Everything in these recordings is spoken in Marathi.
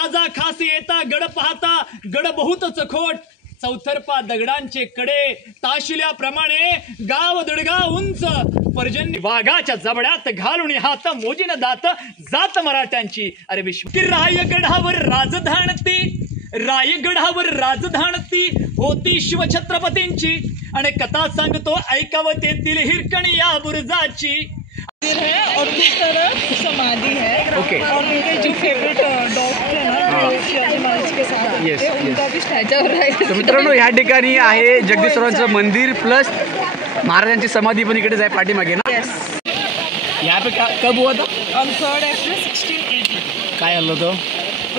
राजा खास येता गड पाहता गड बहुत चखोट चौथरपा दगडांचे कडे ताशिल्याप्रमाणे गाव दडगा उंच पर्जन्य वाघाच्या जबड्यात घालून हात मोजीन दात जात मराठ्यांची अरे विश्व रायगडावर राजधानती होती शिवछत्रपतींची आणि कथा सांगतो ऐकावं तेथील हिरकणी या बुरुजाची है और उस तरफ समाधि है। ओके। और उनके जो फेवरेट डॉग थे ना शिवाजी महाराज के साथ Yes, उनका भी स्टॅच्यू आहे। तर मित्रांनो या ठिकाणी आहे जगदीश्वरांचं मंदिर प्लस महाराजांची समाधी पण इकडेच आहे पाठीमागे ना। यस। यहाँ पे कब हुआ था? On 3rd April 1680 काय हल्लो तो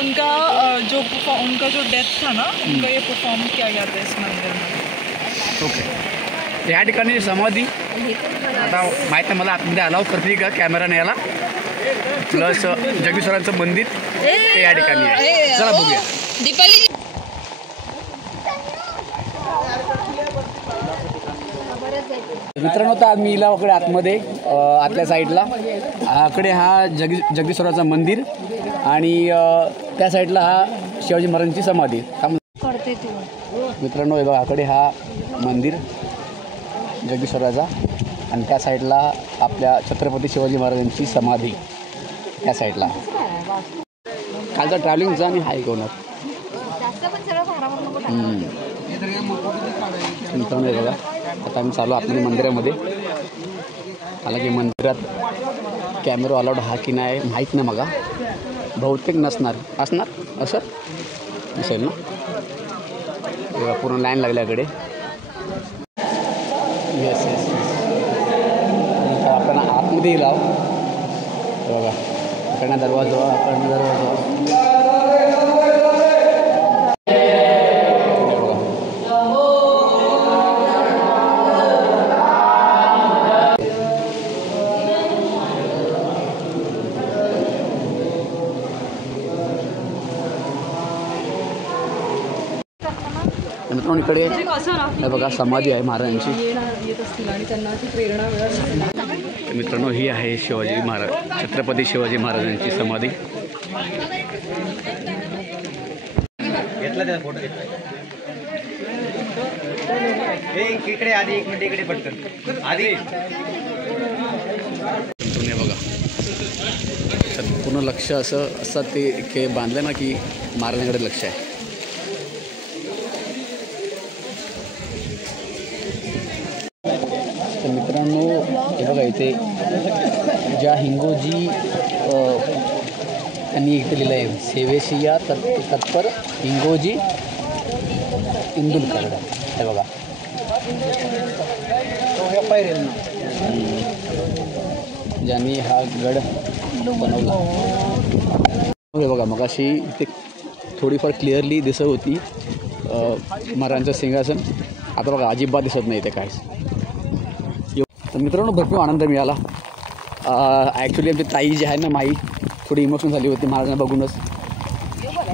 उनका जो डेथ था ना उनका ये परफॉर्म किया गया था इस मंदिर में। ओके। या ठिकाणी समाधी आता माहीत आहे मला आतमध्ये अलाव करते का कॅमेरा न्यायला प्लस जगदीश्वरांचं मंदिर ते या ठिकाणी आहे। चला बघूया। दीपाली मित्रांनो तर मी इलाकडे आतमध्ये आतल्या साईडला आकडे हा जगदीश्वराचं मंदिर आणि त्या साईडला हा शिवाजी महाराजांची समाधी। मित्रांनो हे बघा आकडे हा मंदिर जगदीश्वराचा आणि त्या साईडला आपल्या छत्रपती शिवाजी महाराजांची समाधी त्या साईडला। कालचा ट्रॅव्हलिंगचा आणि हाय होणार मित्रांनो हे बघा आता आम्ही चालू आपल्या मंदिरामध्ये आला की मंदिरात कॅमेरा अलाउड हा की नाही माहीत नाही मला बहुतेक असणार असं नसेल ना पूर्ण लाईन लागल्याकडे। येस येस आपण आतमध्ये लाव बघा इकडनं दरवाजा मित्रांनो इकडे हे बघा समाधी आहे महाराजांची। मित्रांनो ही आहे शिवाजी महाराज छत्रपती शिवाजी महाराजांची समाधी। इकडे आधी 1 मिनिट इकडे पटकन आधी हे बघा पूर्ण लक्ष असं ते बांधलं ना की महाराजांकडे लक्ष आहे। तर मित्रांनो हे बघा इथे ज्या हिंगोजी त्यांनी इथे लिहिलं आहे सेवेशिया तत्पर हिंगोजी इंदुलकर हे बघा ज्यांनी हा गड बनवला। हे बघा मगाशी इथे थोडीफार क्लिअरली दिसत होती महाराजांचं सिंहासन आता बघा अजिबात दिसत नाही इथे काहीच। तर मित्रांनो भरपूर आनंद मिळाला। ॲक्च्युली आमची ताई जी आहे ना माई थोडी इमोशनल झाली होती महाराजांना बघूनच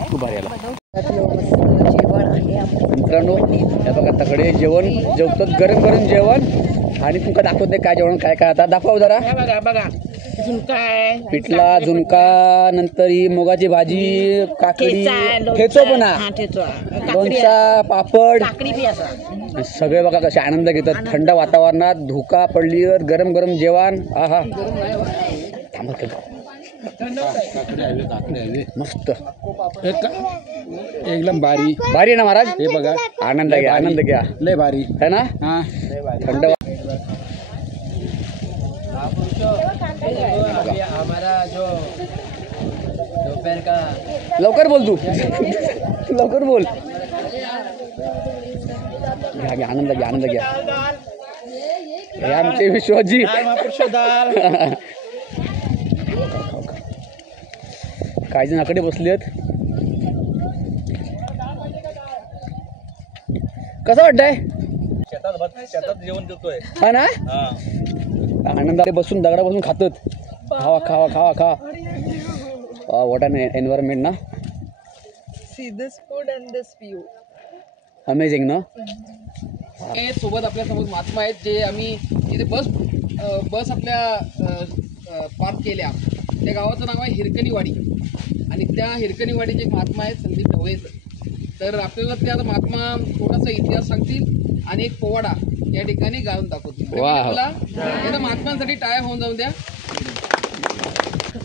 खूप भारी आला। मित्रांनो हे बघा तगडे जेवण जेवतात गरम गरम जेवण आणि तुमका दाखवत नाही काय जेवण काय काय आता दाखवा जरा बघा झुणका आहे पिठला झुणका नंतर ही मुगाची भाजी काकडी ठेचो पण लोणचा पापड सगळे बघा कसे आनंद घेतात थंड वातावरणात धुका पडलीवर गरम गरम जेवण आहा मस्त एकदम भारी भारी ना महाराज हे बघा आनंद घ्या लय भारी है ना हाँ थंड हमारा जो दोपहर का लवकर बोल तू लवकर बोल घ्या आनंद घ्या हे आमचे विश्वाजी काही जण आकडे बसले आहेत कसं वाटतंय शेतात जेवण देतोय हा ना आनंदाने बसून दगडा बसून खातात खावा व्हॉट एन एन्व्हायरमेंट ना See this food and this view. Amazing ना सोबत आपल्यासोबत महात्मा आहेत जे आम्ही इथे बस आपल्या पार्क केल्या त्या गावाचं नाव आहे हिरकणीवाडी आणि त्या हिरकणीवाडीचे एक महात्मा आहेत संदीप ढवळेचं. तर आपल्याला त्या महात्मा थोडासा इतिहास सांगतील आणि एक पोवाडा या ठिकाणी गाऊन दाखवतील. वाह. मला एकदा महात्मांसाठी टाळ्या होऊन जाऊन द्या.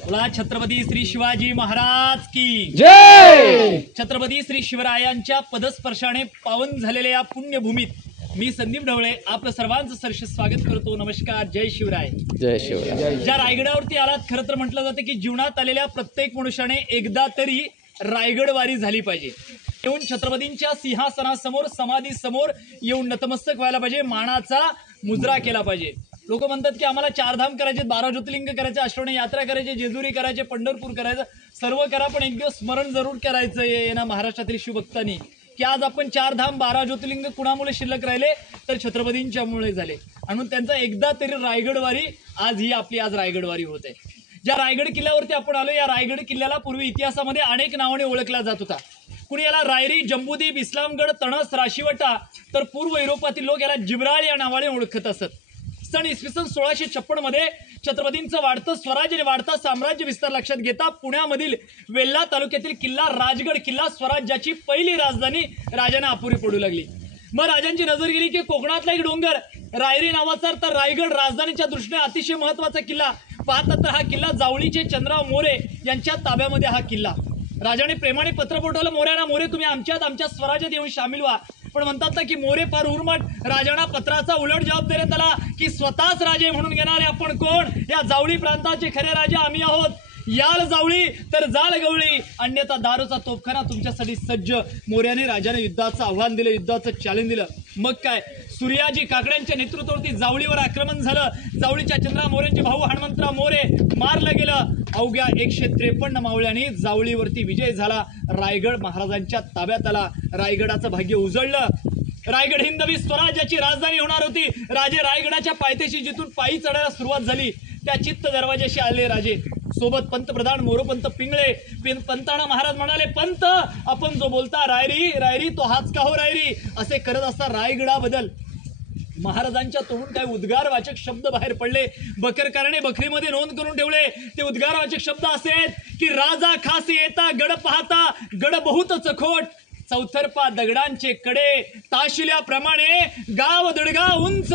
बोला छत्रपती श्री शिवाजी महाराज की जय. छत्रपती श्री शिवरायांच्या पदस्पर्शाने पावन झालेल्या या पुण्यभूमीत मी संदीप ढवळे आपलं सर्वांचं सरस स्वागत करतो. नमस्कार, जय शिवराय. जय शिवराय. ज्या रायगडावरती आलात, खरं तर म्हटलं जातं की जीवनात आलेल्या प्रत्येक मनुष्याने एकदा तरी रायगडवारी झाली पाहिजे. येऊन छत्रपतींच्या सिंहासनासमोर, समाधीसमोर येऊन नतमस्तक व्हायला पाहिजे, मानाचा मुजरा केला पाहिजे. लोक म्हणतात की आम्हाला 4 धाम करायचे, 12 ज्योतिर्लिंग करायचे, अष्टविनायक यात्रा करायचे, जेजुरी करायचे, पंढरपूर करायचं, सर्व करा, पण एक दिवस स्मरण जरूर करायचं आहे ना महाराष्ट्रातील शिवभक्तांनी की आज आपण 4 धाम 12 ज्योतिर्लिंग कुणामुळे शिल्लक राहिले, तर छत्रपतींच्यामुळे झाले. म्हणून त्यांचा एकदा तरी रायगडवारी आज रायगडवारी होत आहे. ज्या रायगड किल्ल्यावरती आपण आलो, या रायगड किल्ल्याला पूर्वी इतिहासामध्ये अनेक नावाने ओळखला जात होता. कुणी याला रायरी, जम्बूद्वीप, इस्लामगड, तणस, राशिवटा, तर पूर्व युरोपातील लोक याला जिब्राळ या नावाने ओळखत असत. सन इसवी सन 1656 मध्ये छत्रपतींचं वाढतं स्वराज्य आणि वाढता साम्राज्य विस्तार लक्षात घेता पुण्यामधील वेल्हा तालुक्यातील किल्ला राजगड किल्ला स्वराज्याची पहिली राजधानी राजांना अपुरी पडू लागली. मग राजांची नजर गेली की कोकणातला एक डोंगर रायरी नावाचा, तर रायगड राजधानीच्या दृष्टीने अतिशय महत्वाचा किल्ला. पाहतात तर हा किल्ला जावळीचे चंद्रराव मोरे यांच्या ताब्यामध्ये हा किल्ला. राजाने प्रेमाने पत्र पाठवलं, मोऱ्यांना, मोरे तुम्ही आमच्या स्वराज्यात येऊन सामील व्हा. पण म्हणतात ना की मोरे फार उर्मट. राजांना पत्राचा उलट जबाब देण्यात आला की स्वतःच राजे म्हणून घेणारे आपण कोण? या जावळी प्रांताचे खरे राजे आम्ही आहोत. याल जावळी तर जाल गवळी, अन्यथा दारूचा तोफखाना तुमच्यासाठी सज्ज. मोर्याने राजाने युद्धाचं आव्हान दिलं, युद्धाचं चॅलेंज दिलं. मग काय, सूर्याजी काकड्यांच्या नेतृत्वावरती जावळीवर आक्रमण झालं. जावळीच्या चंद्रा मोरेंचे भाऊ हनुमंतराव मोरे मारलं गेलं. अवघ्या 153 मावळ्यांनी जावळीवरती विजय झाला. रायगड महाराजांच्या ताब्यात आला. रायगडाचं भाग्य उजळलं. रायगड हिंदवी स्वराज्याची राजधानी होणार होती. राजे रायगडाच्या पायथ्याशी जिथून पायी चढायला सुरुवात झाली, त्या चित्त दरवाजाशी आले राजे. सोबत पंतप्रधान मोरोपंत पिंगळे. पंताना महाराज म्हणाले, पंत आपण जो बोलता रायरी रायरी तो हाच का हो रायरी, असे करत असता रायगडाबद्दल महाराजांच्या तोंडून काही उद्गारवाचक शब्द बाहेर पडले. बकरकाराने बकरीमध्ये नोंद करून ठेवले. ते उद्गारवाचक शब्द असे की राजा खास येता गड पाहता गड बहुत चखोट, चौथरपा दगडांचे कडे ताशिल्याप्रमाणे गाव दडगा उंच,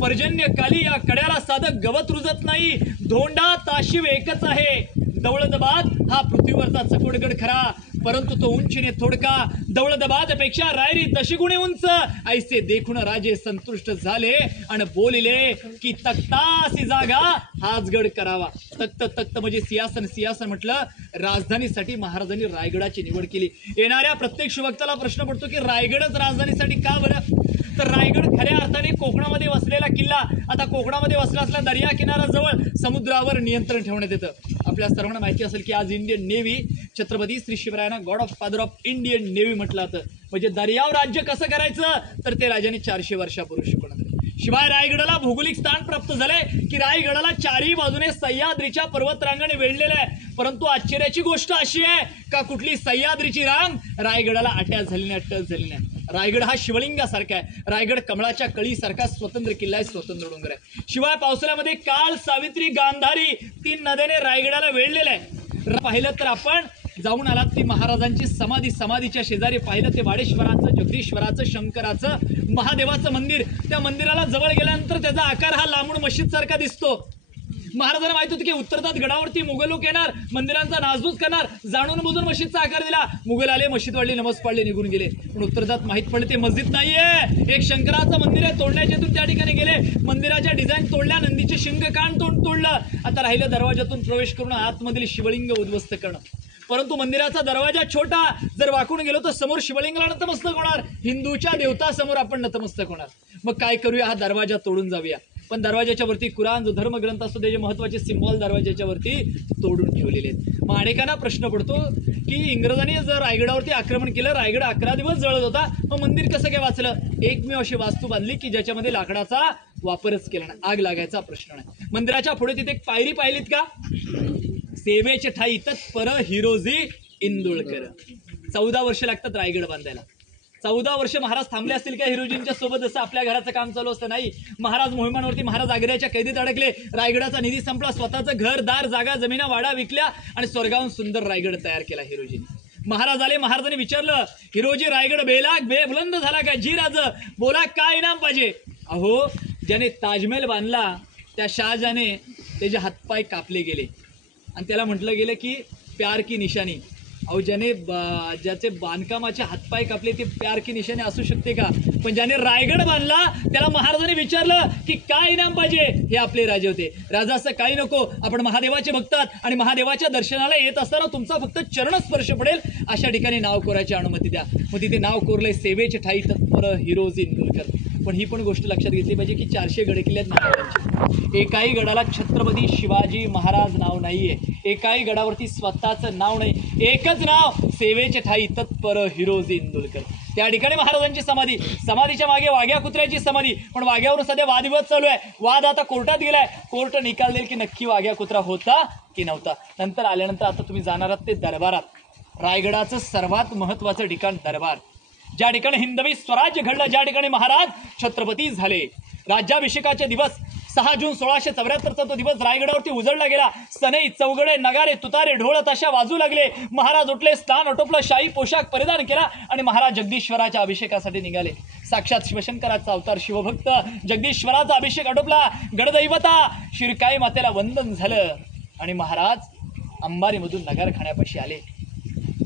पर्जन्यकाली या कड्याला साधक गवत रुजत नाही, धोंडा ताशिव एकच आहे. दौलताबाद हा पृथ्वीवरचा चकोडगड खरा, परंतु तो उंचीने थोडका. दौलताबादपेक्षा रायरी दशगुणे उंच, ऐसे देखून राजे संतुष्ट झाले आणि बोलिले की तख्तासी जागा हाच गड करावा. तख्त म्हणजे सिंहासन. सिंहासन म्हटलं राजधानीसाठी महाराजांनी रायगडाची निवड केली. येणाऱ्या प्रत्येक शिवभक्ताला प्रश्न पडतो की रायगडच राजधानीसाठी का बरं? तर रायगड खऱ्या अर्थाने कोकणामध्ये वसलेला किल्ला. आता कोकणामध्ये वसला असला दर्या किनाऱ्याजवळ समुद्रावर नियंत्रण ठेवण्यात येतं. आपल्या सर्वांना माहिती असेल की आज इंडियन नेव्ही छत्रपती श्री शिवरायांना god of father of Indian navy म्हटलं जातं. म्हणजे दर्यावर राज्य कसं करायचं, तर ते राजाने 400 वर्षापूर्वी शिकवण्यात आले. शिवाय रायगडाला भौगोलिक स्थान प्राप्त झालंय की रायगडाला 4ही बाजूने सह्याद्रीच्या पर्वतरांगाने वेढलेलं आहे. परंतु आश्चर्याची गोष्ट अशी आहे का कुठली सह्याद्रीची रांग रायगडाला अटॅच झाली नाही. रायगड हा शिवलिंगासारखा आहे. रायगड कमळाच्या कळीसारखा स्वतंत्र किल्ला आहे, स्वतंत्र डोंगर आहे. शिवाय पावसाळ्यामध्ये काल, सावित्री, गांधारी 3 नद्याने रायगडाला वेढलेलं आहे. पाहिलं तर आपण जाऊन आलात ती महाराजांची समाधी, समाधीच्या शेजारी पाहिलं ते वाडेश्वराचं, जगदीश्वराचं, शंकराचं, महादेवाचं मंदिर. त्या मंदिराला जवळ गेल्यानंतर त्याचा आकार हा लांबून मशीद सारखा दिसतो. महाराजांना माहित होतं की उत्तरदात गडावरती मुघल लोक येणार, मंदिरांचा नासधूस करणार. जाणून बुजून मशीदचा आकार दिला. मुघल आले, मशीद वाढली, नमाज पाडले, निघून गेले. पण उत्तरदात माहित पडले ते मस्जिद नाहीये, एक शंकराचं मंदिर आहे. तोडण्याच्या हेतून त्या ठिकाणी गेले. मंदिराच्या डिझाईन तोडल्या, नंदीचे शिंग कान तोडलं. आता राहिलं दरवाजातून प्रवेश करून आतमधील शिवलिंग उद्ध्वस्त करणं. परंतु मंदिराचा दरवाजा छोटा, जर वाकून गेलो तर समोर शिवलिंगाला नतमस्तक होणार, हिंदूच्या देवतासमोर आपण नतमस्तक होणार. मग काय करूया, हा दरवाजा तोडून जाऊया. पण दरवाजाच्या वरती कुराण जो धर्मग्रंथ असतो त्याचे महत्वाचे सिम्बॉल दरवाजाच्या वरती तोडून ठेवलेले आहेत. मग अनेकांना प्रश्न पडतो की इंग्रजांनी जर रायगडावरती आक्रमण केलं, रायगड 11 दिवस जळत होता, मग मंदिर कसं काय वाचलं? एकमेव अशी वास्तू बांधली की ज्याच्यामध्ये लाकडाचा वापरच केला नाही, आग लागायचा प्रश्न नाही. मंदिराच्या पुढे तिथे एक पायरी पाहिलीत का? सेवेचे ठाई तत्पर हिरोजी इंदुळकर. 14 वर्ष लागतात रायगड बांधायला. 14 वर्ष महाराज थांबले असतील का हिरोजींच्या सोबत? जसं आपल्या घराचं काम चालू असतं नाही. महाराज मोहिमांवरती, महाराज आग्र्याच्या कैदेत अडकले, रायगडाचा निधी संपला, स्वतःचं घर दार जागा जमिना वाडा विकल्या आणि स्वर्गाहून सुंदर रायगड तयार केला हिरोजींनी. महाराज आले, महाराजांनी विचारलं, हिरोजी रायगड बुलंद झाला का? जी राज, बोला काय इनाम पाहिजे? अहो, ज्याने ताजमहल बांधला त्या शहाजहाने त्याचे हातपाय कापले गेले आणि त्याला म्हटलं गेलं की प्यार की निशाणी. अहो, ज्याचे बांधकामाचे हातपाय कापले ते प्यार की निशाणी असू शकते का? पण ज्याने रायगड बांधला त्याला महाराजांनी विचारलं की काय इनाम पाहिजे? हे आपले राजे होते. राजा असं काही नको, आपण महादेवाचे भक्तात आणि महादेवाच्या दर्शनाला येत असताना तुमचा फक्त चरणस्पर्श पडेल अशा ठिकाणी नाव कोरायची अनुमती द्या. मग तिथे नाव कोरलंय सेवेचे ठाई तत्पर हिरोजी इंदुलकर. पण ही पण गोष्ट लक्षात घेतली पाहिजे की 400 गड किल्ले आहेत महाराजांचे. एकाही गडाला छत्रपती शिवाजी महाराज नाव नाहीये, एकाही गडावरती स्वतःचं नाव नाही. एकच नाव, सेवेचे ठाई तत्पर हिरोजी इंदुलकर. त्या ठिकाणी महाराजांची समाधी, समाधीच्या मागे वाघ्या कुत्र्याची समाधी. पण वाघ्यावरून सध्या वादविवाद चालू आहे. वाद आता कोर्टात गेलाय. कोर्ट निकाल देईल की नक्की वाघ्या कुत्रा होता की नव्हता. नंतर आल्यानंतर आता तुम्ही जाणार आहात ते दरबारात. रायगडाचं सर्वात महत्वाचं ठिकाण दरबार, ज्या ठिकाणी हिंदवी स्वराज्य घडलं, ज्या ठिकाणी महाराज छत्रपती झाले. राज्याभिषेकाचे दिवस 6 जून 1674चा तो दिवस रायगडावरती उजळला गेला. सनई, चौगडे, नगारे, तुतारे, ढोळ ताशा वाजू लागले. महाराज उठले, स्नान आटोपलं, शाही पोशाख परिधान केला आणि महाराज जगदीश्वराच्या अभिषेकासाठी निघाले. साक्षात शिवशंकराचा अवतार शिवभक्त जगदीश्वराचा अभिषेक आटोपला. गडदैवता शिरकाई मातेला वंदन झालं आणि महाराज अंबारीमधून नगरखान्यापाशी आले.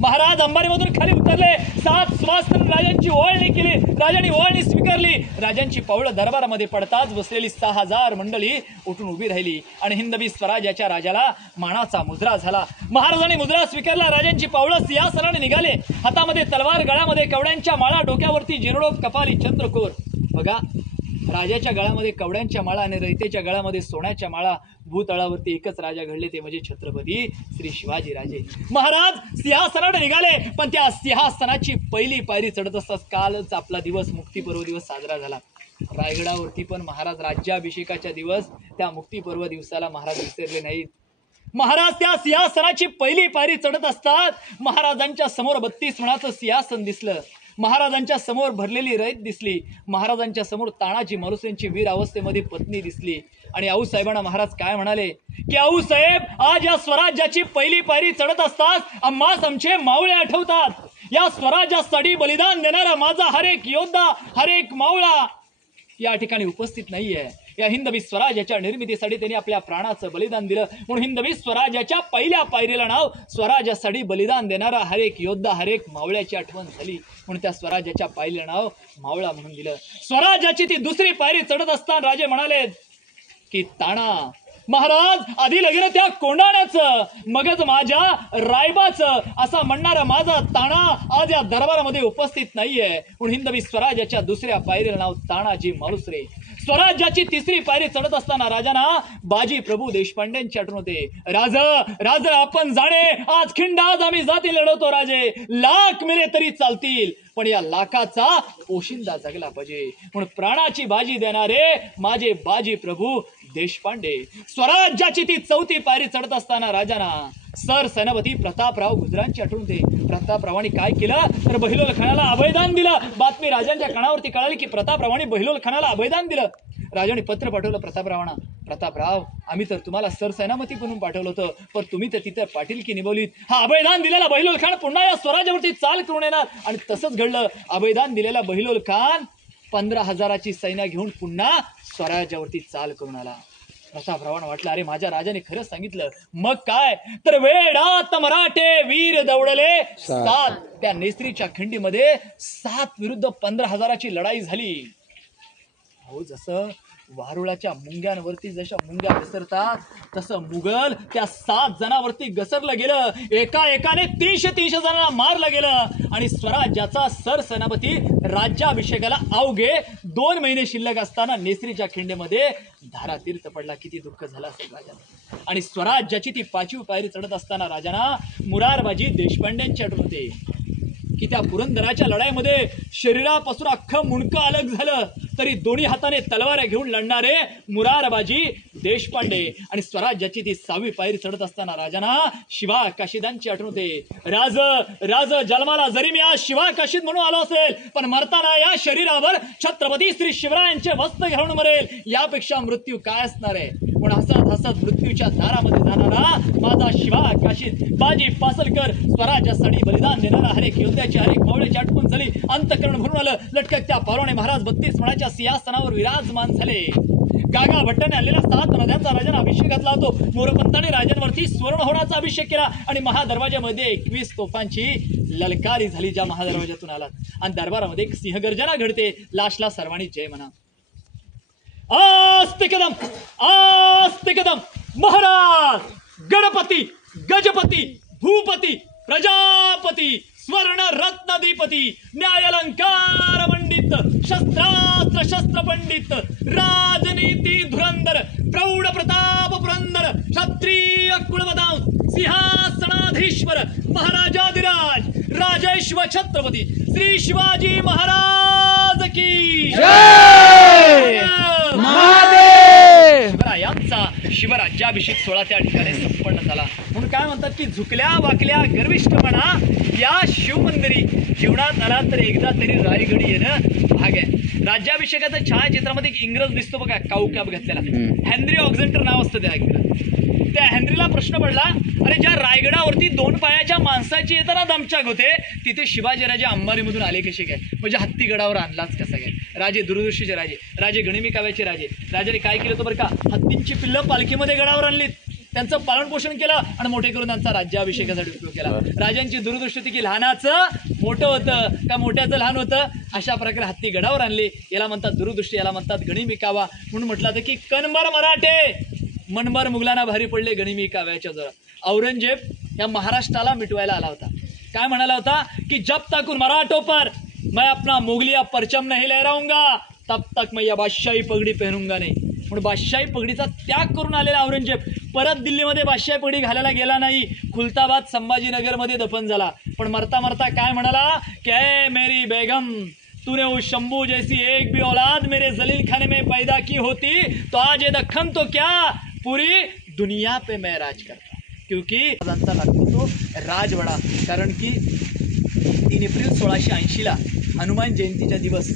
महाराज अंबारीमधून खाली उतरले. 7 सुवासिनी राजांची ओवाळणी केली. राजांनी ओवाळणी स्वीकारली. राजांची पावलं दरबारामध्ये पडताच बसलेली 6000 मंडळी उठून उभी राहिली आणि हिंदवी स्वराज्याच्या राजाला मानाचा मुजरा झाला. महाराजांनी मुजरा स्वीकारला. राजांची पावलं सिंहासनाने निघाले. हातामध्ये तलवार, गळ्यामध्ये कवड्यांच्या माळा, डोक्यावरती जिरडोप, कपाली चंद्रकोर. बघा, राजाच्या गळ्यामध्ये कवड्यांच्या माळा आणि रयतेच्या गळ्यामध्ये सोन्याच्या माळा. भूतळावरती एकच राजा घडले, ते म्हणजे छत्रपती श्री शिवाजी राजे. महाराज सिंहासनाकडे निघाले, पण त्या सिंहासनाची पहिली पायरी चढत असताच कालच आपला दिवस, मुक्तीपर्व दिवस साजरा झाला. रायगडावरती पण महाराज राज्याभिषेकाच्या दिवस, त्या मुक्तीपर्व दिवसाला महाराज विसरले नाहीत. महाराज त्या सिंहासनाची पहिली पायरी चढत असतात. महाराजांच्या समोर 32 मणाचं सिंहासन दिसलं. महाराजांच्या समोर भरलेली रयत दिसली. महाराजांच्या समोर तानाजी मालुसरेंची वीर अवस्थेमध्ये पत्नी दिसली. आणि आऊसाहेबांना महाराज काय म्हणाले की आऊसाहेब, आज या स्वराज्याची पहिली पायरी चढत असताच आम्हास आमचे मावळे आठवतात. या स्वराज्यासाठी बलिदान देणारा माझा हर एक योद्धा, हर एक मावळा या ठिकाणी उपस्थित नाहीये. या हिंदवी स्वराज्याच्या निर्मितीसाठी त्यांनी आपल्या प्राणाचं बलिदान दिलं. म्हणून हिंदवी स्वराज्याच्या पहिल्या पायरीला नाव स्वराज्यासाठी बलिदान देणारा हर एक योद्धा, हर एक मावळ्याची आठवण झाली. म्हणून त्या स्वराज्याच्या पायरीला नाव मावळा म्हणून दिलं. स्वराज्याची ती दुसरी पायरी चढत असताना राजे म्हणाले की ताणा. महाराज आधी लगेच त्या कोंडाण्याचं, मगच माझ्या रायबाचं असा म्हणणारा माझा ताणा आज या दरबारामध्ये उपस्थित नाहीये. म्हणून हिंदवी स्वराज्याच्या दुसऱ्या पायरीला नाव तानाजी मालुसरे. स्वराज्याची तिसरी पायरी चढत असताना राजांना बाजी प्रभू देशपांडेंची आठवण होते. राज आपण जाणे, आज खिंड, आज आम्ही जाती लढवतो राजे. लाख मेले तरी चालतील, पण या लाखाचा पोशिंदा जगला पाहिजे. म्हणून प्राणाची बाजी देणारे माझे बाजी प्रभू देशपांडे. स्वराज्याची ती चौथी पायरी चढत असताना राजांना सर सेनापती प्रतापराव गुजरांची आठवण होते. प्रतापरावांनी काय केलं तर बहिलोल खानाला अभयदान दिलं. बातमी राजांच्या कानावरती कळाली की प्रतापरावांनी बहिलोल खानाला अभयदान दिलं. राजाने पत्र पाठवलं प्रतापरावांना. प्रतापराव, आम्ही तर तुम्हाला सरसेनापती म्हणून पाठवलं होतं, पण तुम्ही तर तिथं पाटीलकी निभवलीत. हा अभयदान दिलेला बहिलोल खान पुन्हा या स्वराज्यावरती चाल करून येणार. आणि तसंच घडलं. अभयदान दिलेला बहिलोल खान 15,000ची सैन्य घेऊन पुन्हा स्वराज्यावरती चाल करून आला. प्रतापरावांना वाटलं, अरे माझ्या राजाने खरंच सांगितलं. मग काय तर वेडात मराठे वीर दौडले 7. त्या नेसरीच्या खिंडीमध्ये 7 विरुद्ध 15,000ची लढाई झाली. हो, जसं वारुळाच्या मुंग्यांवरती जशा मुंग्या घसरतात तसं मुघल त्या 7 जणांवरती घसरलं गेलं. एकाने 300 जणांना मारलं गेलं. आणि स्वराज्याचा सरसेनापती राज्याभिषेकाला अवघे 2 महिने शिल्लक असताना नेसरीच्या खिंडीमध्ये धारातीर्थ पडला. किती दुःख झालं असेल राजाला. आणि स्वराज्याची ती 5वी पायरी चढत असताना राजांना मुरारबाजी देशपांडेंची आठवण होते की त्या पुरंदराच्या लढाईमध्ये शरीरापासून अख्खं मुंडकं अलग झालं तरी दोन्ही हाताने तलवार घेऊन लढणारे मुरारबाजी देशपांडे आणि स्वराज्याची ती 6वी पायरी चढत असताना राजांना शिवा काशीदांची आठवण होते। राज जन्माला जरी मी आज शिवा काशीद म्हणून आलो असेल, पण मरताना या शरीरावर छत्रपती श्री शिवरायांचे वस्त्र घालून मरेल, यापेक्षा मृत्यू काय असणार आहे। पण हसत हसत मृत्यूच्या दारामध्ये जाणारा माझा शिवा काशीद बाजी पासलकर, स्वराज्यासाठी बलिदान देणारा हरेक योद्ध्याची हरेक मावळ्याची आठवण झाली। अंतकरण भरून आलं। लटकत त्या पारोने महाराज 32 मणाच्या सिंहासनावर विराजमान झाले। गागा भट्टाने आलेल्या 7 नद्यांचा राजांना अभिषेक घातला होतो। मोरपंताने राजांवरती स्वर्णहोराचा अभिषेक केला आणि महादरवाज्यामध्ये 21 तोफांची ललकारी झाली ज्या महादरवाज्यातून आलात। आणि दरबारामध्ये एक सिंहगर्जना घडते। लाशला सर्वांनी जय म्हणा। आस्ते कदम महाराज गणपती गजपती भूपती प्रजापती स्वर्ण रत्नदीपती न्यायालंकार मंडित शस्त्रास्त्र शस्त्र पंडित राजनीती धुरंधर प्रौढ प्रताप पुरंदर क्षत्रिय कुलवतांस सिंहासनाधीश्वर महाराजाधिराज राजेश्व छत्रपती श्री शिवाजी महाराज की जय। शिवरायांचा शिवराज्याभिषेक सोहळा त्या ठिकाणी संपन्न झाला। म्हणून काय म्हणतात की झुकल्या वाकल्या गर्विष्ठपणा या शिवमंदिरी जीवनात आला तर एकदा तरी रायगडी येणं भाग आहे। राज्याभिषेकाच्या छायाचित्रामध्ये एक इंग्रज दिसतो बघा, काऊकॅप घातलेला, हेनरी ऑक्झेंटर नाव असतं त्या इंग्रज। त्या हेनरीला प्रश्न पडला, अरे ज्या रायगडावरती 2 पायाच्या माणसाची येताना दमछाक होते, तिथे शिवाजीराजे अंबारीमधून आले कसे काय? म्हणजे हत्ती गडावर आणलाच कसा काय? राजे दूरदृष्टीचे राजे गणिमी काव्याचे राजाने काय केलं होतं बरं का? हत्तींची पिल्लं पालखीमध्ये गडावर आणलीत, त्यांचं पालन पोषण केलं आणि मोठे करून त्यांचा राज्याभिषेकासाठी उपयोग केला। राजांची दूरदृष्टी होती की लहानाचं मोठं होतं का मोठ्याचं लहान होतं, अशा प्रकारे हत्ती गडावर आणले। याला म्हणतात दूरदृष्टी, याला म्हणतात गणिमी कावा। म्हणून म्हटलं होतं की कणभर मराठे मनभर मुघलांना भारी पडले गणिमी काव्याच्या जोरात। औरंगजेब या महाराष्ट्राला मिटवायला आला होता। काय म्हणाला होता की जब तक उन मराठों पर मैं अपना मुगलिया परचम नहीं लहराऊंगा तब तक मैं या बादशाही पगडी पहनूंगा नहीं। म्हणून बादशाही पगडीचा त्याग करून आलेला औरंगजेब परत दिल्लीमध्ये बादशाही पगडी घालायला गेला नाही, खुलताबाद संभाजीनगरमध्ये दफन झाला। पण मरता मरता काय म्हणाला की मेरी बेगम, तूने उस शंभू जैसी एक भी औलाद मेरे जलील खाने में पैदा की होती तो आज ये दक्खन तो क्या पूरी दुनिया पे मैं राज करता। क्योंकि लागतो तो राजवाडा, कारण की 3 एप्रिल 1680ला हनुमान जयंतीच्या दिवस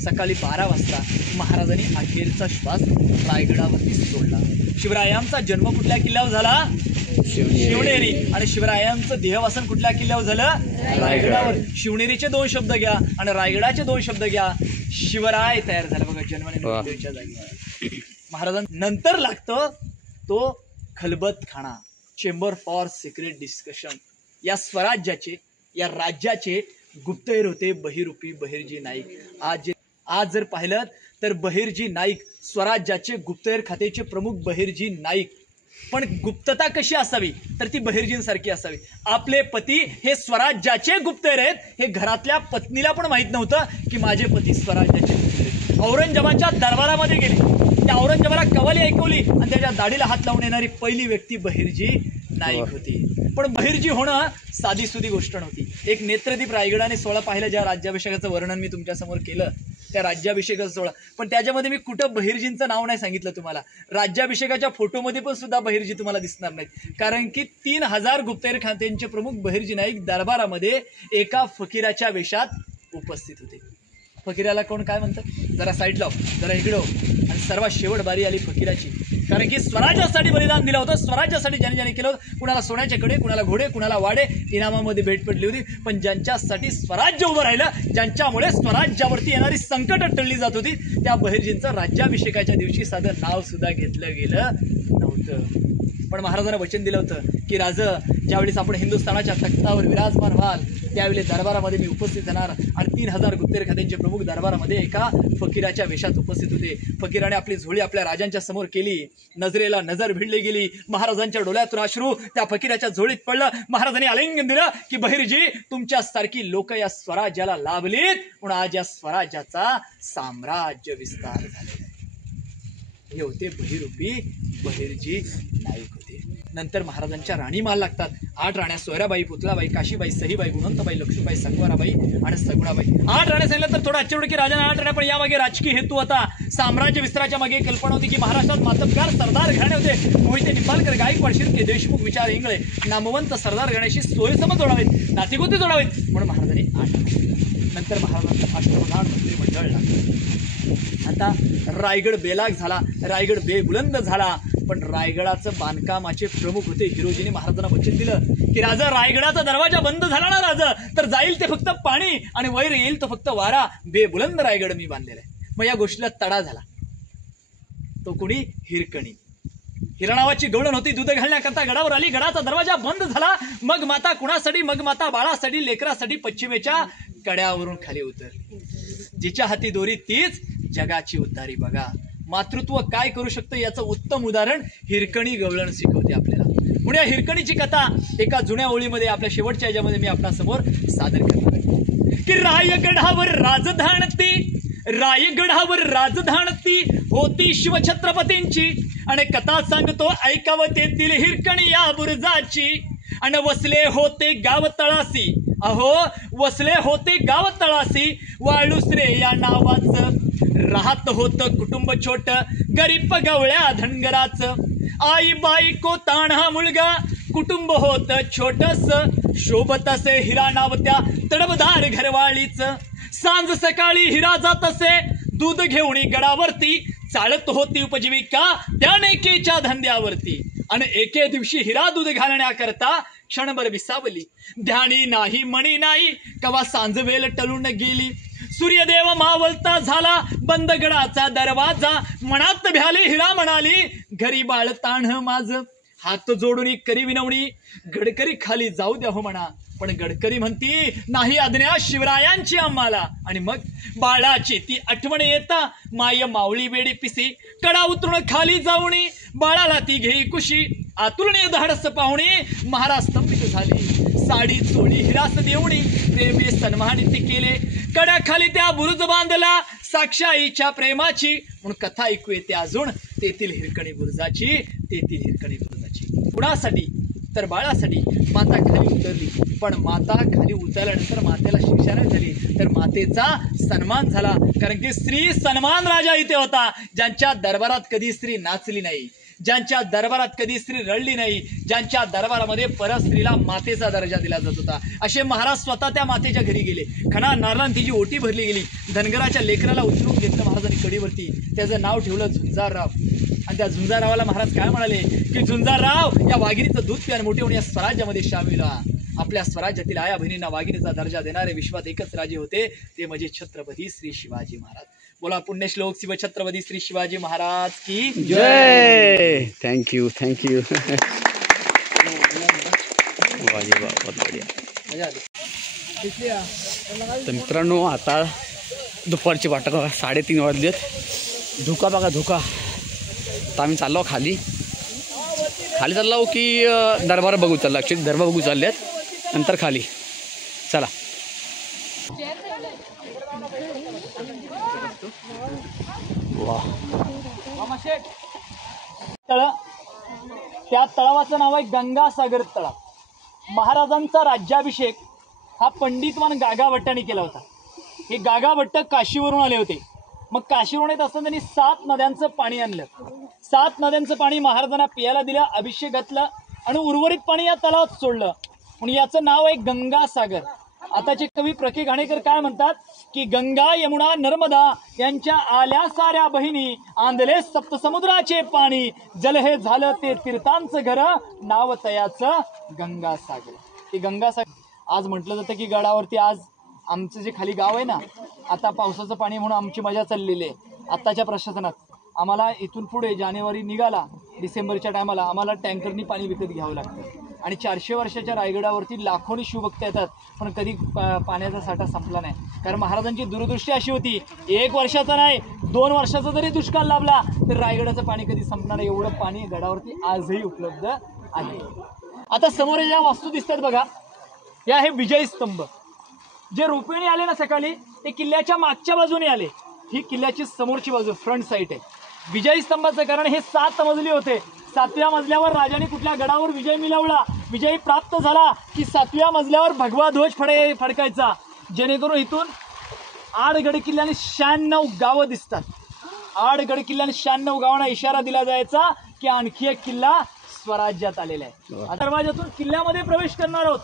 सकाळी 12 वाजता महाराजांनी अखेरचा श्वास रायगडावरती सोडला। शिवरायांचा जन्म कुठल्या किल्ल्यावर झाला? शिवनेरी। आणि शिवरायांचं देहवासन कुठल्या किल्ल्यावर झालं? रायगडावर। शिवनेरीचे 2 शब्द घ्या आणि रायगडाचे 2 शब्द घ्या, शिवराय तयार झाला बघा जन्माने जागी। महाराजांनंतर लागतो तो खलबतखाना, चेंबर फॉर सिक्रेट डिस्कशन। या स्वराज्याचे या राज्याचे गुप्तहेर होते बहिरूपी बहिर्जी नाईक। आज जर पाहिलं तर बहिर्जी नाईक स्वराज्याचे गुप्तहेर खात्याचे प्रमुख बहिर्जी नाईक। पण गुप्तता कशी असावी तर ती बहिर्जींसारखी असावी। आपले पती हे स्वराज्याचे गुप्तहेर आहेत, हे घरातल्या पत्नीला पण माहित नव्हतं की माझे पती स्वराज्याचे गुप्तहेर। औरंगजेबाच्या दरबारामध्ये गेले, त्या औरंगजेबाला कवाली ऐकवली आणि त्याच्या दाढीला हात लावून येणारी पहिली व्यक्ती बहिर्जी नाईक होती। पण बहिर्जी होणं साधीसुधी गोष्ट नव्हती। एक नेत्रदीप रायगडाने सोहळा पाहिला, ज्या राज्याभिषेकाचं वर्णन मी तुमच्या समोर केलं, त्या राज्याभिषेकाचा सोहळा, पण त्याच्यामध्ये मी कुठं बहिर्जींचं नाव नाही सांगितलं तुम्हाला। राज्याभिषेकाच्या फोटोमध्ये पण सुद्धा बहिर्जी तुम्हाला दिसणार नाहीत, कारण की 3000 गुप्तहेर खात्यांचे प्रमुख बहिर्जी नाईक दरबारामध्ये एका फकीराच्या वेशात उपस्थित होते। फकीराला कोण काय म्हणतं? जरा साईड लाव, जरा इकडं हो। आणि सर्वात शेवट बारी आली फकीराची, कारण की स्वराज्यासाठी बलिदान दिलं होतं, स्वराज्यासाठी ज्याने केलं होतं। कुणाला सोन्याचे कडे, कुणाला घोडे, कुणाला वाडे, इनामामध्ये भेट पडली होती, पण ज्यांच्यासाठी स्वराज्य उभं राहिलं, ज्यांच्यामुळे स्वराज्यावरती येणारी संकट टळली जात होती, त्या बहिर्जींचं राज्याभिषेकाच्या दिवशी साधं नाव सुद्धा घेतलं गेलं नव्हतं। पण महाराजांना वचन दिलं होतं की राज, ज्यावेळेस आपण हिंदुस्थानाच्या तख्तावर विराजमान व्हाल त्यावेळी दरबारामध्ये मी उपस्थित राहणार। आणि 3000 गुप्तहेर खात्यांचे प्रमुख दरबारामध्ये एका फकीराच्या वेशात उपस्थित होते। फकीराने आपली झोळी आपल्या राजांच्या समोर केली, नजरेला नजर भिडली गेली, महाराजांच्या डोळ्यातून अश्रू त्या फकीराच्या झोळीत पडलं। महाराजांनी आलिंगन दिलं की बहिर्जी, तुमच्यासारखी लोक या स्वराज्याला लाभलीत म्हणून आज या स्वराज्याचा साम्राज्य विस्तार झालेला आहे। हे होते बहिरूपी बहिर्जी नाईक होते। नंतर महाराजांच्या राणी महाल लागतात. 8 राण्या सोयराबाई, पुतलाबाई, काशीबाई, सहीबाई, गुणवंतबाई, लक्ष्मीबाई, सकवाराबाई आणि सगुणाबाई. 8 राण्या सांगितलं तर थोडं आश्चर्य की राजांना 8 राण्या, पण यामागे राजकीय हेतू होता. साम्राज्य विस्ताराच्या मागे कल्पना होती की महाराष्ट्रात मातबगार सरदार घराणे होते. मोहिते निंबाळकर, गायकवाड, शिर्के, देशमुख, विचार इंगळे, नामवंत सरदार घराण्याशी सोयीसम जोडावेत, नातेगोते जोडावेत म्हणून महाराजांनी 8. नंतर महाराजांचं अष्टप्रधान मंत्रिमंडळ लागलं. आता रायगड बेलाग झाला, रायगड बेबुलंद झाला, पण रायगडाचं बांधकामाचे प्रमुख होते. हिरोजीने महाराजांना वचन दिलं की राजा, रायगडाचा दरवाजा बंद झाला ना राजा, तर जाईल ते फक्त पाणी आणि वैर येईल तो फक्त वारा. बेबुलंद रायगड मी बांधलेला आहे. मग या गोष्टीला तडा झाला. तो कुणी? हिरकणी. हिरा नावाची गवळण होती, दूध घालण्याकरता गडावर आली. गडाचा दरवाजा बंद झाला. मग माता कुणासाठी? मग माता बाळासाठी, लेकरासाठी पश्चिमेच्या कड्यावरून खाली उतरली. जिच्या हाती दोरी तीच जगाची उद्धारी. बघा मातृत्व काय करू शकतं याचं उत्तम उदाहरण हिरकणी गवळण शिकवते आपल्याला. म्हणून या हिरकणीची कथा एका जुन्या ओळीमध्ये आपल्या शेवटच्या याच्यामध्ये मी आपल्या समोर सादर करणार आहे की रायगडावर राजधानती होती शिवछत्रपतींची. आणि कथा सांगतो ऐकावं तेथील हिरकणी या बुरुजाची. आणि वसले होते गाव तळासी, अहो वसले होते गाव तळासी, वाळुसरे या नावाचं. राहत होतं कुटुंब छोट, गरीब गवळ्या धनगराचं. आई बायको ताणहा मुलगा, कुटुंब होत छोटस. शोभत असे हिरा नावत्या तडबदार घरवाळीच. सांज सकाळी हिरा जात असे दूध घेऊन गडावरती. चालत होती उपजीविका त्या नेकेच्या धंद्यावरती. आणि एके दिवशी हिरा दूध घालण्याकरता क्षणभर विसावली. ध्यानी नाही मणी नाही, कवा सांजवेल टलून गेली. सूर्यदेव मावलता झाला बंद गडाचा दरवाजा. मनात भ्याली हिरा म्हणाली, घरी बाळ ताण माझ. हात जोडून करी विनवणी, गडकरी खाली जाऊ द्या हो म्हणा. पण गडकरी म्हणती, नाही आज्ञा शिवरायांची आम्हाला. आणि मग बाळाची ती आठवण येता माय मावळी वेडी पिसी. कडा उतरून खाली जाऊनी बाळाला ती घेई कुशी. आतुरणे धाडस पाहुणे महाराज स्तंभित झाले. साडी चोळी हिरास देवणी प्रेमे सन्मानित केले. कड्याखाली त्या बुरुज बांधला साक्षाईच्या प्रेमाची. म्हणून कथा ऐकू येते अजून तेथील हिरकणी बुरुजाची. तेथील हिरकणी बुरुजाची कुणासाठी? तर बाळासाठी. माता खाली उतरली, पण माता खाली उतरल्यानंतर मातेला शिक्षा नाही झाली, तर मातेचा सन्मान झाला. कारण की स्त्री सन्मान राजा इथे होता. ज्यांच्या दरबारात कधी स्त्री नाचली नाही, ज्यांच्या दरबारात कधी स्त्री रडली नाही, ज्यांच्या दरबारामध्ये परस्त्रीला मातेचा दर्जा दिला जात होता, असे महाराज स्वतः त्या मातेच्या घरी गेले. खणा नारळान तिची ओटी भरली गेली. धनगराच्या लेकराला उचलून घेतलं महाराजांनी कडीवरती. त्याचं नाव ठेवलं झुंजारराव. आणि त्या झुंजाररावाला महाराज काय म्हणाले की झुंजारराव, या वाघिणीचं दूध प्या, मोठे होऊन या स्वराज्यामध्ये सामील व्हा. आपल्या स्वराज्यातील आया बहिणींना वाघिणीचा दर्जा देणारे विश्वात एकच राजे होते, ते म्हणजे छत्रपती श्री शिवाजी महाराज. बोला पुण्यश्लोक शिव छत्रपती श्री शिवाजी महाराज की जय. थँक्यू. तर मित्रांनो, आता दुपारची वाटत 3:30 वाजलेत. धुका बघा, धुका. तर आम्ही चाललो खाली चाललो की दरबार बघू चाललो. ॲक्च्युली दरबार बघू चाललेत, नंतर खाली. चला. तळ, त्या तळावाचं नाव आहे गंगासागर तळाव. महाराजांचा राज्याभिषेक हा पंडितवान गागाभट्टांनी केला होता. हे गागाभट्ट काशीवरून आले होते. मग काशीवरून येत असताना त्यांनी 7 नद्यांचं पाणी आणलं. 7 नद्यांचं पाणी महाराजांना पियाला दिलं, अभिषेक घातलं आणि उर्वरित पाणी या तलावात सोडलं. म्हणून याचं नाव आहे गंगासागर. आताचे कवी प्रके घाणेकर काय म्हणतात की गंगा यमुना नर्मदा यांच्या आल्या साऱ्या बहिणी, आंधले सप्तसमुद्राचे पाणी, जल हे झालं ते तीर्थांचं घर, नाव तयाचं गंगासागर. हे गंगासागर. आज म्हटलं जातं की गडावरती आज आमचं जे खाली गाव आहे ना, आता पावसाचं पाणी म्हणून आमची मजा चाललेली आहे. आत्ताच्या प्रशासनात आम्हाला इथून पुढे जानेवारी निघाला, डिसेंबरच्या टायमाला आम्हाला टँकरनी पाणी विकत घ्यावं लागतं. आणि 400 वर्षाच्या रायगडावरती लाखोनी शिवभक्त येतात, पण कधी पाण्याचा साठा संपला नाही. कारण महाराजांची दूरदृष्टी अशी होती, 1 वर्षाचा नाही 2 वर्षाचा जरी दुष्काळ लाभला तर रायगडाचं पाणी कधी संपणार नाही, एवढं पाणी गडावरती आजही उपलब्ध आहे. आता समोर ज्या वास्तू दिसतात बघा, या आहे विजय स्तंभ. जे रोपवेने आले ना सकाळी, ते किल्ल्याच्या मागच्या बाजूने आले. ही किल्ल्याची समोरची बाजू, फ्रंट साईड आहे. विजयी स्तंभाचं कारण हे 7 मजली होते. 7व्या मजल्यावर राजाने कुठल्या गडावर विजय मिळवला, विजय प्राप्त झाला की 7व्या मजल्यावर भगवा ध्वज फडकायचा, जेणेकरून इथून आड गड किल्ल्याने 96 गावं दिसतात. आड गड किल्ल्याने 96 गावांना इशारा दिला जायचा की आणखी एक किल्ला स्वराज्यात आलेला आहे. दरवाजातून किल्ल्यामध्ये प्रवेश करणार आहोत,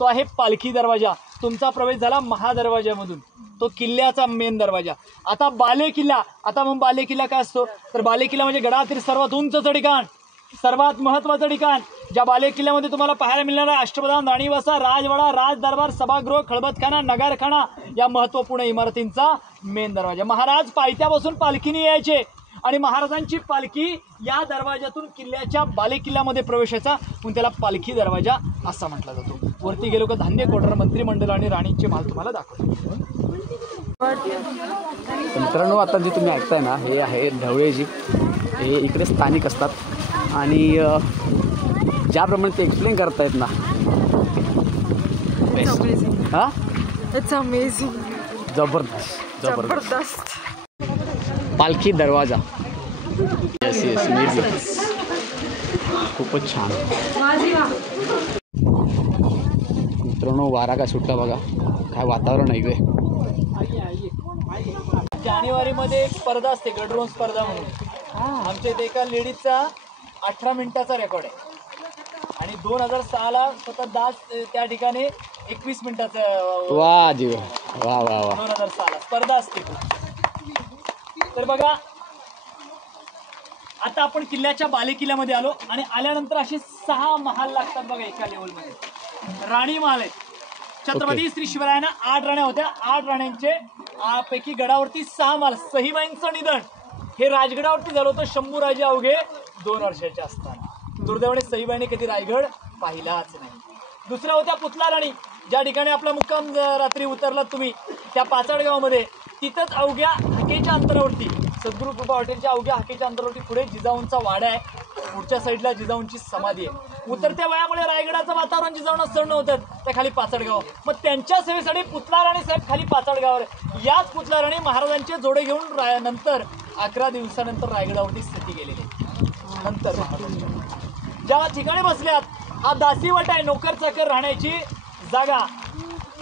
तो आहे पालखी दरवाजा. तुमचा प्रवेश झाला महादरवाजामधून, तो किल्ल्याचा मेन दरवाजा. आता बाले किल्ला. आता मग बाले किल्ला काय असतो, तर बाले किल्ला म्हणजे गडातील सर्वात उंच ठिकाण, सर्वात महत्त्वाचं ठिकाण. ज्या बाले किल्ल्यामध्ये तुम्हाला पाहायला मिळणार आहे अष्टप्रधान, राणीवसा, राजवाडा, राजदरबार, सभागृह, खळबतखाना, नगारखाना या महत्त्वपूर्ण इमारतींचा मेन दरवाजा. महाराज पायथ्यापासून पालखीने यायचे आणि महाराजांची पालखी या दरवाजातून किल्ल्याच्या बाले किल्ल्यामध्ये प्रवेशाचा, म्हणून त्याला पालखी दरवाजा असा म्हटला जातो. वरती गेलो का धान्य कोठार, मंत्रिमंडळ आणि राणीचे महाल तुम्हाला दाखवतो. मित्रांनो, आता जे तुम्ही ऐकताय ना, हे आहे ढवळेजी. हे इकडे स्थानिक असतात आणि ज्याप्रमाणे ते एक्सप्लेन करतायत ना, हां इट्स अमेझिंग. जबरदस्त जबरदस्त. जबरदस्त. पालखी दरवाजा. येस येस, नीट. खूपच छान. मित्रांनो, वारा का सुटला बघा, काय वातावरण आहे इकडे. जानेवारीमध्ये एक स्पर्धा असते, गडरोन स्पर्धा म्हणून. आमच्या इथे एका लेडीजचा 18 मिनिटाचा रेकॉर्ड आहे आणि 2006ला स्वतः दास त्या ठिकाणी 21 मिनिटाचं. वा जीव, वा वा वा. 2006ला स्पर्धा असते. तर बघा, आता आपण किल्ल्याच्या बाले किल्ल्यामध्ये आलो आणि आल्यानंतर असे 6 महाल लागतात बघा एका लेवलमध्ये. राणी महाल आहेत. छत्रपती श्री शिवरायांना 8 राण्या होत्या. 8 राण्यांचे पैकी गडावरती 6 महाल. सहीबाईंचं निधन हे राजगडावरती झालं होतं शंभूराजे अवघे 2 वर्षाचे असताना. दुर्दैवाने सईबाईने कधी रायगड पाहिलाच नाही. दुसऱ्या होत्या पुतला राणी, ज्या ठिकाणी आपला मुक्काम रात्री उतरलात तुम्ही, त्या पाचडगावमध्ये. तिथंच अवघ्या हाकेच्या अंतरावरती, सद्गुरू कृपा हॉटेलच्या अवघ्या हाकेच्या अंतरावरती पुढे जिजाऊंचा वाडा आहे. पुढच्या साईडला जिजाऊंची समाधी आहे. उतरत्या वयामुळे रायगडाचं वातावरण जिजाऊंना सहन नव्हतं, त्या खाली पाचडगाव. मग त्यांच्या सेवेसाठी पुतला राणी साहेब खाली पाचडगावर. याच पुतला राणी महाराजांचे जोडे घेऊन नंतर 11 दिवसानंतर रायगडावरती स्थिती गेलेली. नंतर ज्या ठिकाणी बसल्यात, हा दासीवट आहे, नोकर चाकर राहण्याची जागा.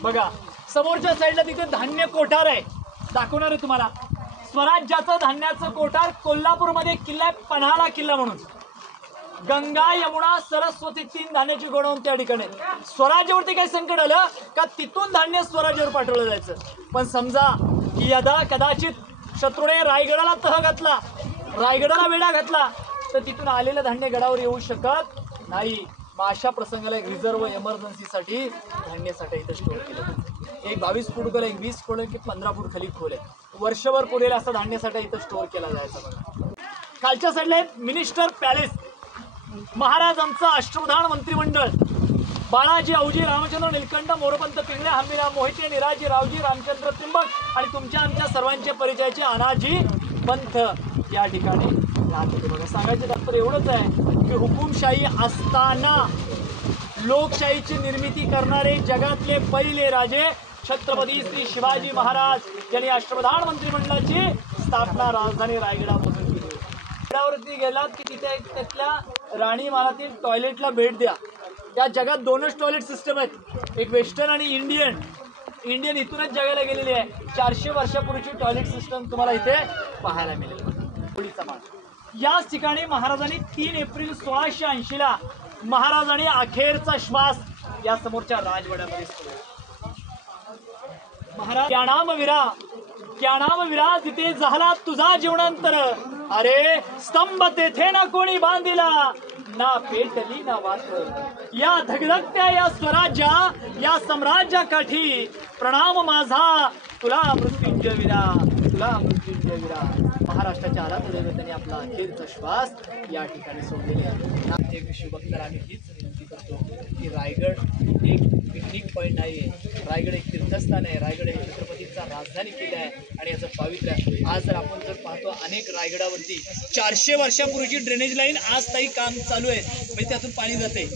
बघा समोरच्या साईडला तिथे धान्य कोठार आहे, दाखवणार आहे तुम्हाला. स्वराज्याचं धान्याचं कोठार कोल्हापूरमध्ये किल्ला आहे, पन्हाळा किल्ला म्हणून. गंगा, यमुना, सरस्वती 3 धान्याची गोडाऊन त्या ठिकाणी. स्वराज्यावरती काही संकट आलं का तिथून धान्य स्वराज्यावर पाठवलं जायचं. पण समजा की यदा कदाचित शत्रूने रायगडाला तह घातला, रायगडाला वेढा घातला, तर तिथून आलेलं धान्य गडावर येऊ शकत नाही. मग अशा प्रसंगाला एक रिझर्व एमर्जन्सीसाठी धान्यासाठी इथं स्टोअर केलं. एक 22 फूट खोल, एक 20 फूट की 15 फूट खाली खोल आहे. वर्षभर पुरेल असा धान्यासाठी इथं स्टोअर केला जायचा. बघा खालच्या साईडला मिनिस्टर पॅलेस, महाराजांचं अष्टप्रधान मंत्रिमंडळ. बाळाजी, औजी, रामचंद्र, निलकंठ, मोरपंत, पिंगळे, हंबीराव मोहिते, निराजी, रावजी, रामचंद्र त्रिंबक आणि तुमच्या आमच्या सर्वांचे परिचयाचे अनाजी पंथ या ठिकाणी राहत होते. बघा सांगायचं तात्पर्य एवढंच आहे की हुकुमशाही असताना लोकशाहीची निर्मिती करणारे जगातले पहिले राजे छत्रपती श्री शिवाजी महाराज यांनी अष्टप्रधान मंत्रिमंडळाची स्थापना राजधानी रायगडापासून केली. रायगडावरती गेलात की तिथे त्यातल्या राणी महालातील टॉयलेटला भेट द्या. या जगात 2च टॉयलेट सिस्टम आहेत, एक वेस्टर्न आणि इंडियन. इंडियन इथूनच जगाला गेलेली आहे. 400 वर्षापूर्वीची टॉयलेट सिस्टम तुम्हाला इथे पाहायला मिळेल. याच ठिकाणी महाराजांनी 3 एप्रिल 1680ला महाराजांनी अखेरचा श्वास या समोरच्या राजवाड्यामध्ये सोडला. महाराज क्या नाम विरा तिथे झाला तुझा जीवनांतर. अरे स्तंभ तेथे ना कोणी बांधिला, ना पेटली ना वात. या धगधगत्या या स्वराज्या या साम्राज्याकाठी प्रणाम माझा तुला मृत्युंजय विरा, तुला मृत्युंजय विरा. महाराष्ट्राच्या आराध्य दैवताने आपला अखेरचा श्वास या ठिकाणी सोडलेले आहे. एक शिवभक्ताला आम्ही हीच विनंती करतो की रायगड एक पिकनिक पॉईंट नाही आहे, रायगड एक तीर्थस्थान आहे. रायगड हे छत्रपतींचा राजधानी किल्ला आहे आणि याचं पावित्र्य आहे. आज जर आपण जर पाहतो अनेक रायगडावरती 400 वर्षापूर्वीची ड्रेनेज लाईन आज ताई काम चालू आहे, म्हणजे त्यातून पाणी जाते.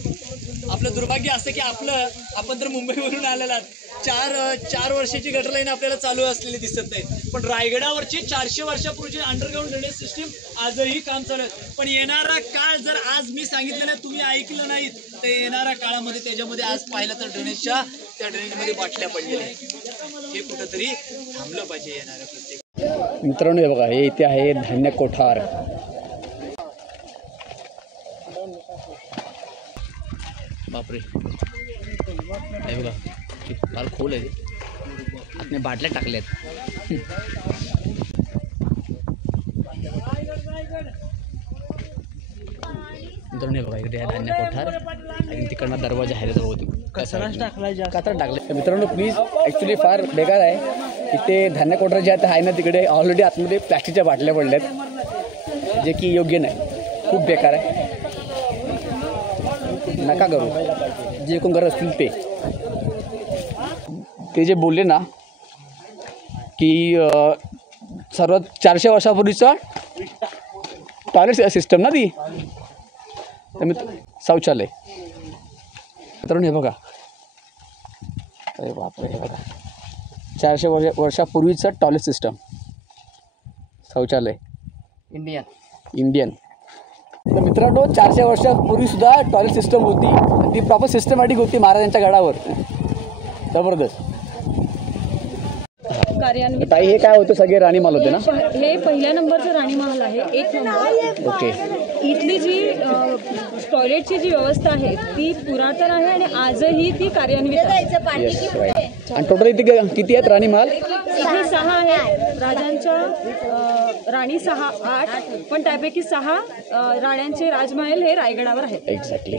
आपलं दुर्भाग्य असं की आपण तर मुंबईवरून आलेला चार वर्षाची गटर लाईन आपल्याला चालू असलेली दिसत नाही, पण रायगडावरची 400 वर्षापूर्वीची अंडरग्राऊंड ड्रेनेज सिस्टीम आजही काम चालू आहे. पण येणारा काळ जर आज मी सांगितलं नाही, तुम्ही ऐकलं नाहीत, तर येणाऱ्या काळामध्ये त्याच्यामध्ये आज पाहिलं तर त्या ड्रेनेजमध्ये बाटल्या पडलेल्या आहेत. हे कुठंतरी थांबलं पाहिजे येणाऱ्या प्रत्येक. मित्रांनो हे बघा, हे इथे आहे धान्य कोठार. बापरे, हे बघा फार खोल आहे. आतने बाटल्या टाकल्यात. मित्रांनो हे बघा, इकडे आहे धान्य कोठार आणि तिकडनं दरवाजा आहे होती. कचरा टाकलाय. मित्रांनो प्लीज, ॲक्च्युली फार बेकार आहे. इथे धान्य कोठार जे आहे ना, तिकडे ऑलरेडी आतमध्ये प्लॅस्टिकच्या बाटल्या पडल्यात, जे की योग्य नाही, खूप बेकार आहे. नका करू. जे कोण करत असतील ते जे बोलले ना की सर्वात 400 वर्षापूर्वीचं टॉयलेट सिस्टम ना ती, शौचालय. मित्रांनो हे बघा, अरे बापरे, हे बघा 400 वर्षापूर्वीचं टॉयलेट सिस्टम, शौचालय इंडियन. तर मित्रांनो 400 वर्षापूर्वीसुद्धा टॉयलेट सिस्टम होती, ती प्रॉपर सिस्टमॅटिक होती महाराजांच्या गडावर. जबरदस्त. कार्यान्वित. ताई हे काय होतं, सगळे राणीमहाल होते ना? हे पहिल्या नंबरचं राणीमहाल आहे, 1 नंबर. ओके. इथली जी टॉयलेटची जी व्यवस्था आहे ती पुरातन आहे आणि आजही ती कार्यान्वित आहे. Yes, right. आणि टोटल इथे किती आहेत राणीमहाल? इथे 6 आहेत. राजांच्या राणी 6, 8, पण त्यापैकी 6 राण्यांचे राजमहाल हे रायगडावर आहेत. एक्झॅक्टली.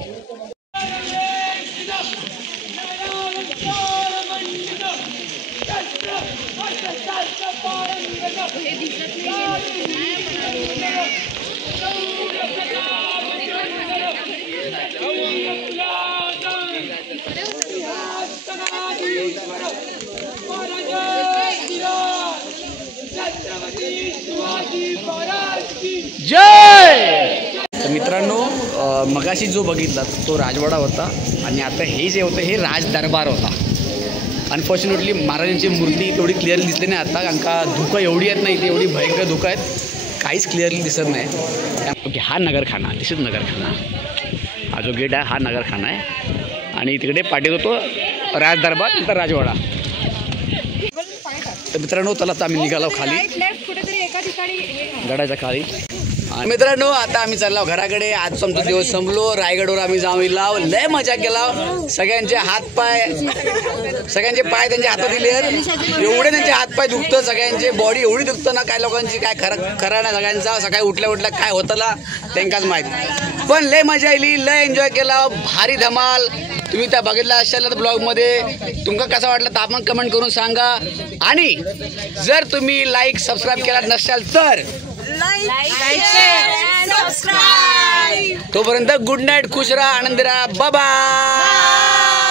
जय. तर मित्रांनो मगाशी जो बघितला तो राजवाडा होता आणि आता हे जे होतं हे राज दरबार होता. अनफॉर्च्युनेटली महाराजांची मूर्ती तेवढी क्लिअरली दिसते नाही आता, कारण का धुकं एवढी आहेत ना इथे, एवढी भयंकर धुकं आहेत, काहीच क्लिअरली दिसत नाही. ओके, हा नगरखाना, दिस इज नगरखाना. हा जो गेट आहे हा नगरखाना आहे आणि तिकडे पाठीत होतो राज दरबार, तिथं राजवाडा. तर मित्रांनो चला आता आम्ही निघालो खाली गडाच्या खाली. मित्रांनो आता आम्ही चाललो घराकडे. आजचा आमचा दिवस संपलो. रायगडवर आम्ही जाऊन लाव, लय मजा केला. सगळ्यांचे हातपाय, सगळ्यांचे पाय त्यांच्या हातात दिले, एवढे त्यांचे हातपाय दुखतं, सगळ्यांचे बॉडी एवढी दुखतं ना. काय लोकांची काय खरा नाही सगळ्यांचा. सकाळी उठल्या काय होतं ना त्यांकाच माहीत, पण लय मजा आली, लय एन्जॉय केला, भारी धमाल. तुम्ही त्या बघितला असाल तर ब्लॉगमध्ये. तुमका कसं वाटलं तर आपण कमेंट करून सांगा. आणि जर तुम्ही लाईक सबस्क्राईब केला नसाल तर तोपर्यंत गुड नाईट, खुश राहा, आनंदी राहा, बाय बाय.